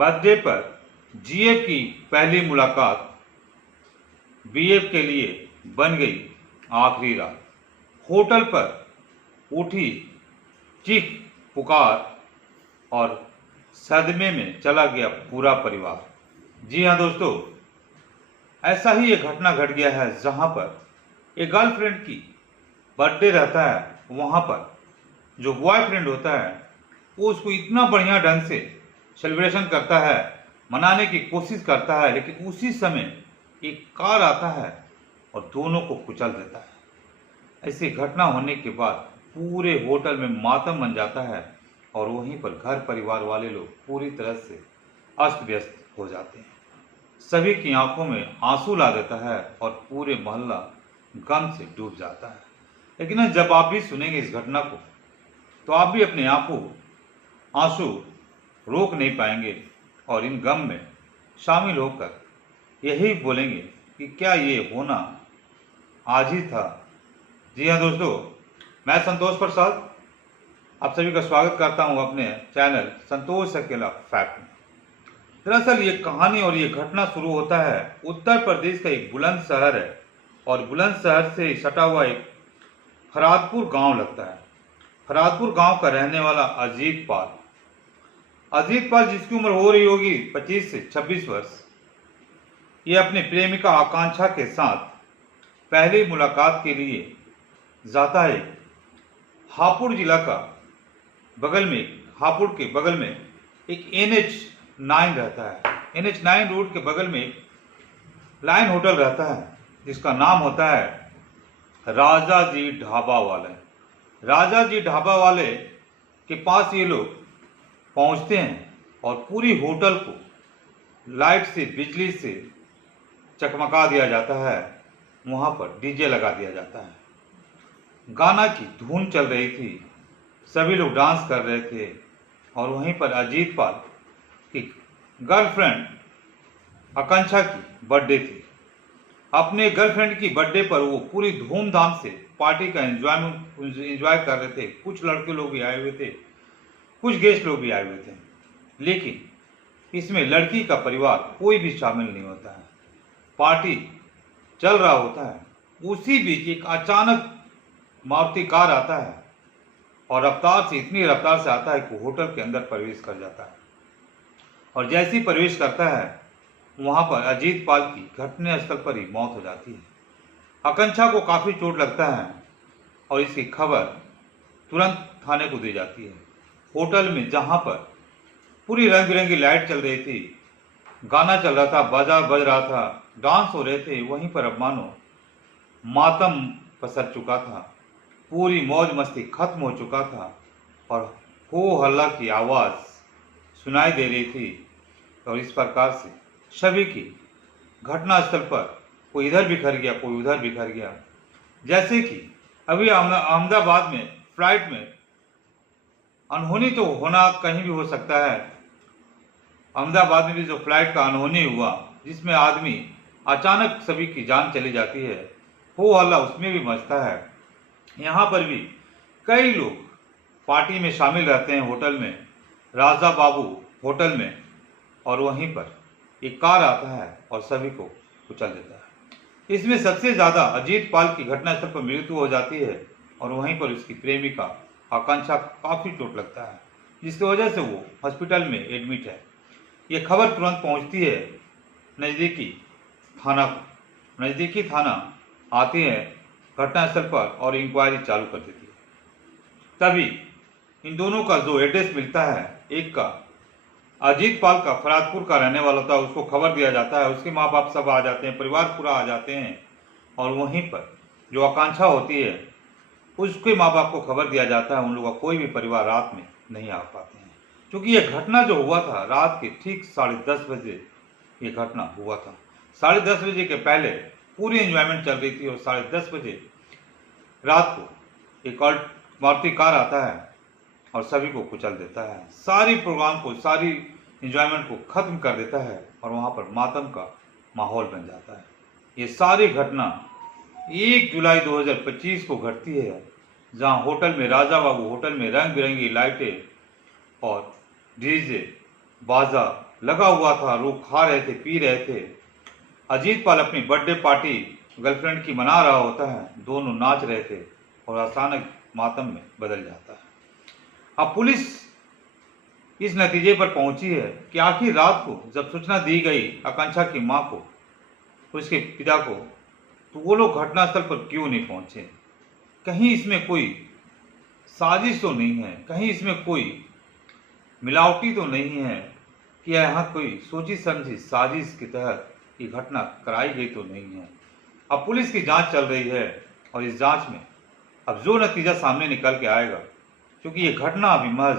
Birthday पर GF की पहली मुलाकात बीएफ के लिए बन गई आखिरी रात। होटल पर उठी चीख पुकार और सदमे में चला गया पूरा परिवार। जी हाँ दोस्तों, ऐसा ही एक घटना घट गया है जहां पर एक गर्लफ्रेंड की बर्थडे रहता है। वहां पर जो बॉयफ्रेंड होता है वो उसको इतना बढ़िया ढंग से सेलिब्रेशन करता है, मनाने की कोशिश करता है, लेकिन उसी समय एक कार आता है और दोनों को कुचल देता है। ऐसी घटना होने के बाद पूरे होटल में मातम बन जाता है और वहीं पर घर परिवार वाले लोग पूरी तरह से अस्त व्यस्त हो जाते हैं। सभी की आंखों में आंसू ला देता है और पूरे मोहल्ला गम से डूब जाता है। लेकिन जब आप भी सुनेंगे इस घटना को तो आप भी अपने आंसू रोक नहीं पाएंगे और इन गम में शामिल होकर यही बोलेंगे कि क्या ये होना आज ही था। जी हाँ दोस्तों, मैं संतोष प्रसाद आप सभी का स्वागत करता हूँ अपने चैनल संतोष अकेला फैक्ट में। दरअसल ये कहानी और ये घटना शुरू होता है उत्तर प्रदेश का एक बुलंद शहर है और बुलंद शहर से सटा हुआ एक फरादपुर गांव लगता है। फरादपुर गांव का रहने वाला अजीत पाल जिसकी उम्र हो रही होगी 25 से 26 वर्ष, ये अपनी प्रेमिका आकांक्षा के साथ पहली मुलाकात के लिए जाता है। हापुड़ जिला का हापुड़ के बगल में एक NH9 रहता है। NH9 रोड के बगल में एक लाइन होटल रहता है जिसका नाम होता है राजा जी ढाबा वाले। राजा जी ढाबा वाले के पास ये लोग पहुंचते हैं और पूरी होटल को लाइट से, बिजली से चकमका दिया जाता है। वहां पर डीजे लगा दिया जाता है। गाना की धुन चल रही थी, सभी लोग डांस कर रहे थे और वहीं पर अजीत पाल की गर्लफ्रेंड आकांक्षा की बर्थडे थी। अपने गर्लफ्रेंड की बर्थडे पर वो पूरी धूमधाम से पार्टी का एंजॉय कर रहे थे। कुछ लड़के लोग भी आए हुए थे, कुछ गेस्ट लोग भी आए हुए थे, लेकिन इसमें लड़की का परिवार कोई भी शामिल नहीं होता है। पार्टी चल रहा होता है, उसी बीच एक अचानक मारुति कार आता है और इतनी रफ्तार से आता है कि होटल के अंदर प्रवेश कर जाता है और जैसे ही प्रवेश करता है वहां पर अजीत पाल की घटनास्थल पर ही मौत हो जाती है। आकांक्षा को काफी चोट लगता है और इसकी खबर तुरंत थाने को दी जाती है। होटल में जहां पर पूरी रंग बिरंगी लाइट चल रही थी, गाना चल रहा था, बाजा बज रहा था, डांस हो रहे थे, वहीं पर अब मानो मातम पसर चुका था। पूरी मौज मस्ती खत्म हो चुका था और हो हल्ला की आवाज सुनाई दे रही थी और इस प्रकार से सभी की घटनास्थल पर कोई इधर बिखर गया, कोई उधर बिखर गया। जैसे कि अभी अहमदाबाद में फ्लाइट में अनहोनी तो होना कहीं भी हो सकता है। अहमदाबाद में भी जो फ्लाइट का अनहोनी हुआ जिसमें आदमी अचानक सभी की जान चली जाती है, हो हल्ला उसमें भी मचता है। यहाँ पर भी कई लोग पार्टी में शामिल रहते हैं होटल में, राजा बाबू होटल में, और वहीं पर एक कार आता है और सभी को कुचल देता है। इसमें सबसे ज्यादा अजीत पाल की घटनास्थल पर मृत्यु हो जाती है और वहीं पर उसकी प्रेमिका आकांक्षा काफी चोट लगता है, जिसकी वजह से वो हॉस्पिटल में एडमिट है। ये खबर तुरंत पहुंचती है नजदीकी थाना आती है घटनास्थल पर और इंक्वायरी चालू कर देती है। तभी इन दोनों का जो एड्रेस मिलता है, एक का अजीत पाल का फरादपुर का रहने वाला था, उसको खबर दिया जाता है। उसके माँ बाप सब आ जाते हैं, परिवार पूरा आ जाते हैं और वहीं पर जो आकांक्षा होती है उसके माँ बाप को खबर दिया जाता है। उन लोगों का कोई भी परिवार रात में नहीं आ पाते हैं, क्योंकि यह घटना जो हुआ था रात के ठीक 10:30 बजे ये घटना हुआ था। 10:30 बजे के पहले पूरी एंजॉयमेंट चल रही थी और 10:30 बजे रात को एक मारुति कार आता है और सभी को कुचल देता है। सारी प्रोग्राम को, सारी एंजॉयमेंट को खत्म कर देता है और वहां पर मातम का माहौल बन जाता है। ये सारी घटना 1 जुलाई 2025 को घटती है, जहां होटल में राजा बाबू होटल में रंग बिरंगी लाइटें और डीजे, बाजा लगा हुआ था। लोग खा रहे थे, पी रहे थे। अजीत पाल अपनी बर्थडे पार्टी गर्लफ्रेंड की मना रहा होता है। दोनों नाच रहे थे और अचानक मातम में बदल जाता है। अब पुलिस इस नतीजे पर पहुंची है कि आखिर रात को जब सूचना दी गई आकांक्षा की मां को, उसके पिता को, तो वो लोग घटनास्थल पर क्यों नहीं पहुंचे। कहीं इसमें कोई साजिश तो नहीं है, कहीं इसमें कोई मिलावटी तो नहीं है कि यहाँ कोई सोची समझी साजिश के तहत ये घटना कराई गई तो नहीं है। अब पुलिस की जांच चल रही है और इस जांच में अब जो नतीजा सामने निकल के आएगा, क्योंकि ये घटना अभी महज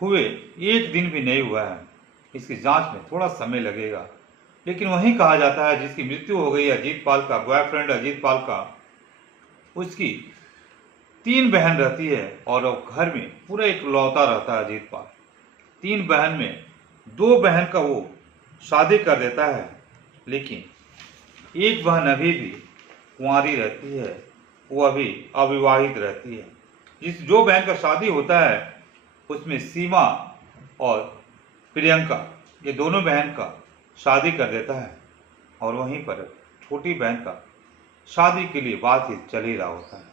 हुए एक दिन भी नहीं हुआ है, इसकी जांच में थोड़ा समय लगेगा। लेकिन वहीं कहा जाता है जिसकी मृत्यु हो गई अजीत पाल का बॉयफ्रेंड अजीत पाल का, उसकी 3 बहन रहती है और घर में पूरा एक लौता रहता है अजीत पाल। 3 बहन में 2 बहन का वो शादी कर देता है, लेकिन एक बहन अभी भी कुंवारी रहती है, वो अभी अविवाहित रहती है। जो बहन का शादी होता है उसमें सीमा और प्रियंका, ये दोनों बहन का शादी कर देता है और वहीं पर छोटी बहन का शादी के लिए बातचीत चल ही रहा होता है।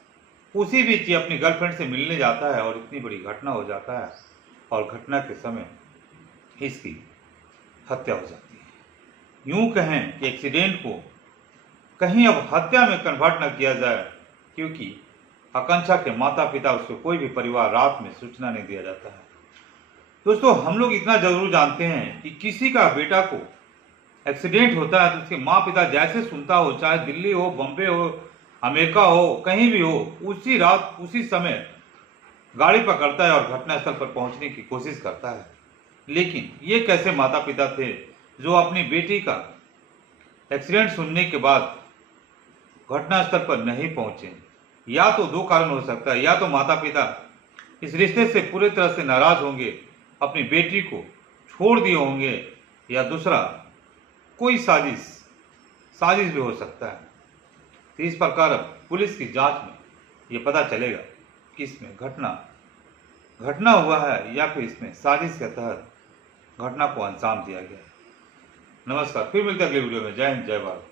उसी बीच ये अपनी गर्लफ्रेंड से मिलने जाता है और इतनी बड़ी घटना हो जाता है और घटना के समय इसकी हत्या हो जाती है। यूं कहें कि एक्सीडेंट को कहीं अब हत्या में कन्वर्ट न किया जाए, क्योंकि आकांक्षा के माता पिता, उसके कोई भी परिवार रात में सूचना नहीं दिया जाता है। दोस्तों, हम लोग इतना जरूर जानते हैं कि किसी का बेटा को एक्सीडेंट होता है तो उसके माँ पिता जैसे सुनता हो, चाहे दिल्ली हो, बम्बे हो, अमेरिका हो, कहीं भी हो, उसी रात उसी समय गाड़ी पकड़ता है और घटनास्थल पर पहुंचने की कोशिश करता है। लेकिन ये कैसे माता पिता थे जो अपनी बेटी का एक्सीडेंट सुनने के बाद घटनास्थल पर नहीं पहुंचे। या तो 2 कारण हो सकता है, या तो माता पिता इस रिश्ते से पूरी तरह से नाराज होंगे, अपनी बेटी को छोड़ दिए होंगे, या दूसरा कोई साजिश भी हो सकता है। तो इस प्रकार अब पुलिस की जांच में ये पता चलेगा कि इसमें घटना हुआ है या फिर इसमें साजिश के तहत घटना को अंजाम दिया गया है। नमस्कार, फिर मिलते हैं अगले वीडियो में। जय हिंद, जय भारत।